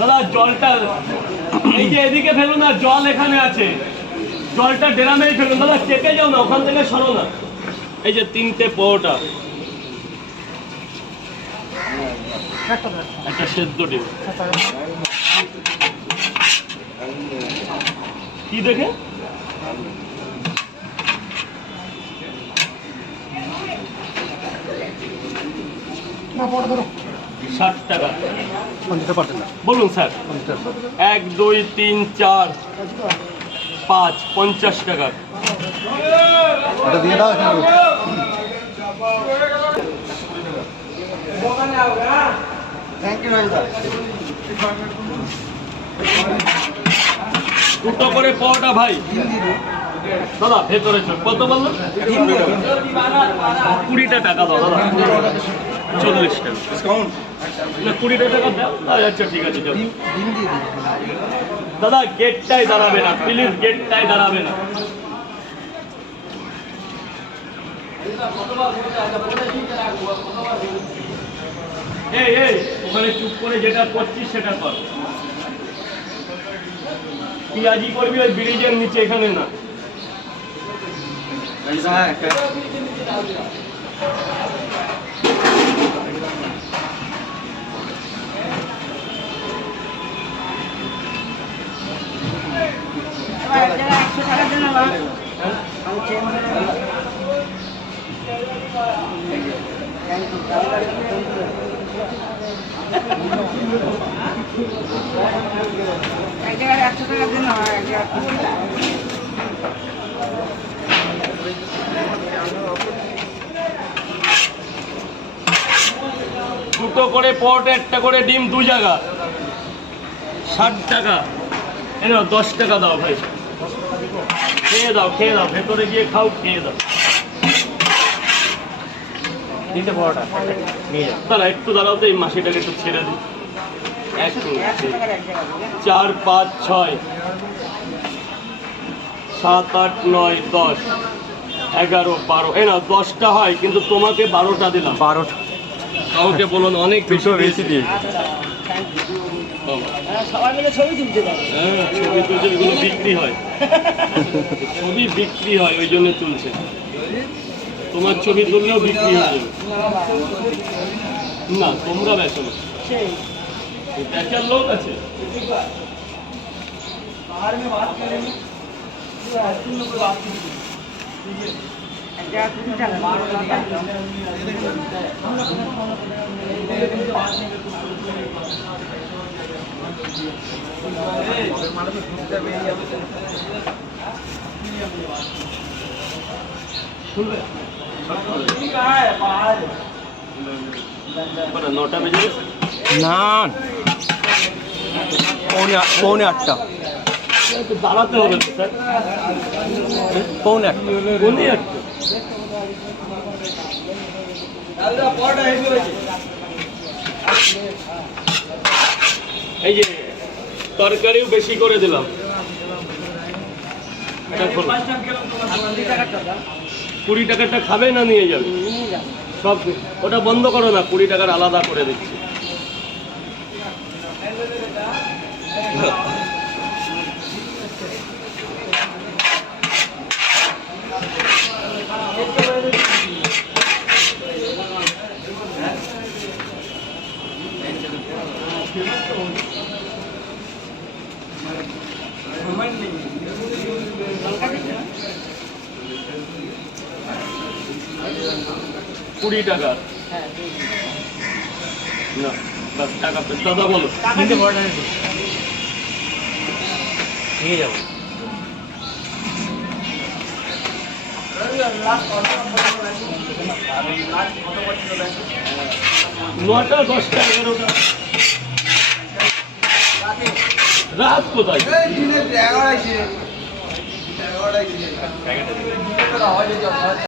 দাদা, জলটা, এই যে এদিকে ফেলো না, জল এখানে আছে। জলটা ড্রামেই ফেলুন। দাদা, চেপে যাও না, ওখান থেকে সরো না। এই যে তিনটে পরোটা। একটা সেদ্ধ ডিম। কি দেখে? ষাট টাকা। বলুন স্যার। এক দুই তিন চার পাঁচ পঞ্চাশ টাকা। দুটো করে পরোটা ভাই। দাদা ভেতরে চল। কত বলল? কুড়িটা টাকা দাও দাদা। চল্লিশ টাকা। ডিসকাউন্ট না কুড়িটা টাকা দাও। আচ্ছা ঠিক আছে দাদা গেটটাই দাঁড়াবে না প্লিজ গেটটাই দাঁড়াবে না। এই এই ওখানে চুপ করে যেটা করছিস সেটা কর। পিঁয়াজি করবি ওই ব্রিজের নিচে এখানে না। দুটো করে পট, একটা করে ডিম, দু জায়গা। ষাট টাকা। এ দশ টাকা দাও ভাই। খেয়ে দাও খেয়ে দাও ভেতরে গিয়ে খাও খেয়ে দাও। তিনটে পরোটা নিয়ে যাও। একটু দাঁড়াও তো এই মাসিটাকে একটু ছেড়ে দিই। এক চার পাঁচ ছয় সাত আট নয় দশ এগারো বারো। এ না দশটা হয় কিন্তু তোমাকে বারোটা দিলাম। বারোটা। কাউকে বলুন অনেক বেশি বেশি দিয়ে সবাই মিলে ছবি তুলতে পারে হ্যাঁ ছবি তুলছে বিক্রি হয়। ছবি বিক্রি হয় ওই জন্য তুলছে। তোমার ছবি তুললেও বিক্রি হয়ে যাবে। না তোমরা বেচো না। বেচার লোক আছে। এক জায়গায় কুড়ি টাকা শুনবে কটা, নটা না পৌনে পৌনে আটটা। দাঁড়াতে হবে পৌনে আটটা বলি একটু এই যে, তরকারিও বেশি করে দিলাম। কুড়ি টাকার টাকা কুড়ি টাকারটা খাবে না নিয়ে যাবে? সব ওটা বন্ধ করো না, কুড়ি টাকার আলাদা করে দিচ্ছি। কুড়ি টাকা। হ্যাঁ দিয়ে দিন। না বাস টাকা দাদা বলো। নিয়ে যাব। নটা দশটা এগারোটা। রাত কোথায়? এগারোটায়।